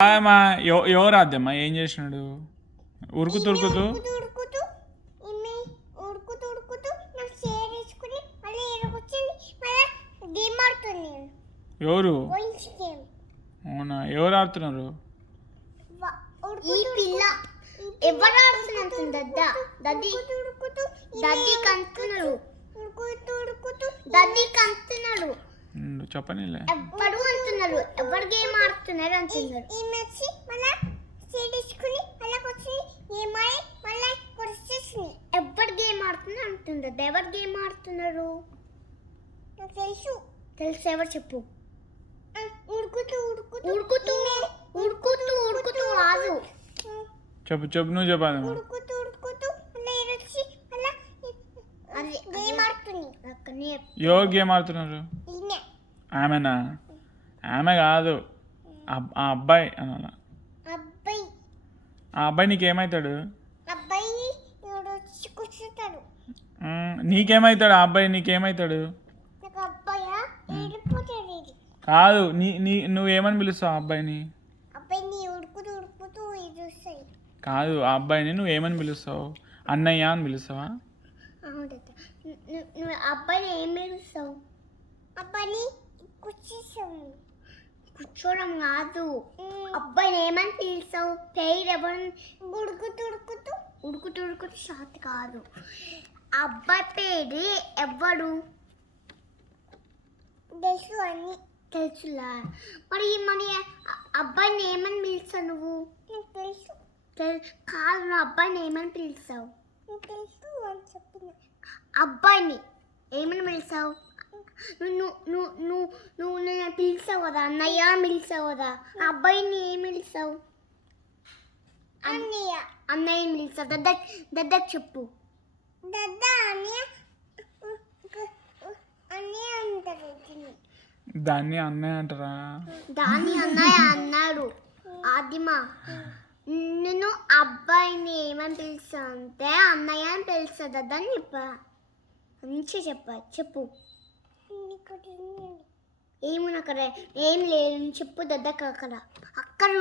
మా ఎవరు రాద్దమ్మా ఏం చేసినాడు ఉరుకుతూ ఉరుకుతూ ఎవరు అవునా ఎవరు ఆడుతున్నారు ఎవరు ఆడుతున్నారు దద్దీ కంటున్నారు చెప్పనిలే ఎవరు అంటున్నారు ఎవరు గేమ్ ఆడుతున్నారు అంటున్నారు ఎవరు గేమ్ ఆడుతున్నారు అంటున్నారు ఎవరు గేమ్ ఆడుతున్నారు తెలుసు ఎవరు చెప్పు ఉడుకుతూ కాదు చెప్పు చెప్పు నువ్వు చెప్పాలి ఎవరు గేమ్ ఆడుతున్నారు ఆమెనా ఆమె కాదు ఆ అబ్బాయి అనాల ఆ అబ్బాయి నీకేమవుతాడు నీకేమవుతాడు ఆ అబ్బాయి నీకేమవుతాడు కాదు నువ్వేమని పిలుస్తావు ఆ అబ్బాయిని కాదు ఆ అబ్బాయిని నువ్వేమని పిలుస్తావు అన్నయ్య అని పిలుస్తావా నువ్వు అబ్బాయిని ఏం పిలుస్తావు అబ్బాయిని కూర్చోడం కాదు అబ్బాయిని ఏమని పిలుస్తావు పేరు ఎవరు ఉడుకుతూ షార్ట్ కాదు అబ్బాయి పేరు ఎవరు తెలుసులా మరి అబ్బాయిని ఏమని పిలుస్తావు నువ్వు కాదు నువ్వు అబ్బాయిని ఏమని పిలుస్తావు అబ్బాయిని ఏమని పిలుస్తావు నువ్వు నేను పిలిచావు కదా అన్నయ్య అని పిలిచావు కదా అబ్బాయిని ఏం పిలిచావు అన్నయ్యని పిలిచావు దద్దకు చెప్పు దాన్ని అన్నయ్య అంటారా దాన్ని అన్నయ్య అన్నాడు ఆదిమా నేను అబ్బాయిని ఏమని పిలుస్తా అంటే అన్నయ్య అని పిలుస్తా దద్దని చెప్పా మంచిగా చెప్పు ఏమున్నా అక్కడ ఏం లేదు చెప్పు దద్దకు అక్కడ అక్కడ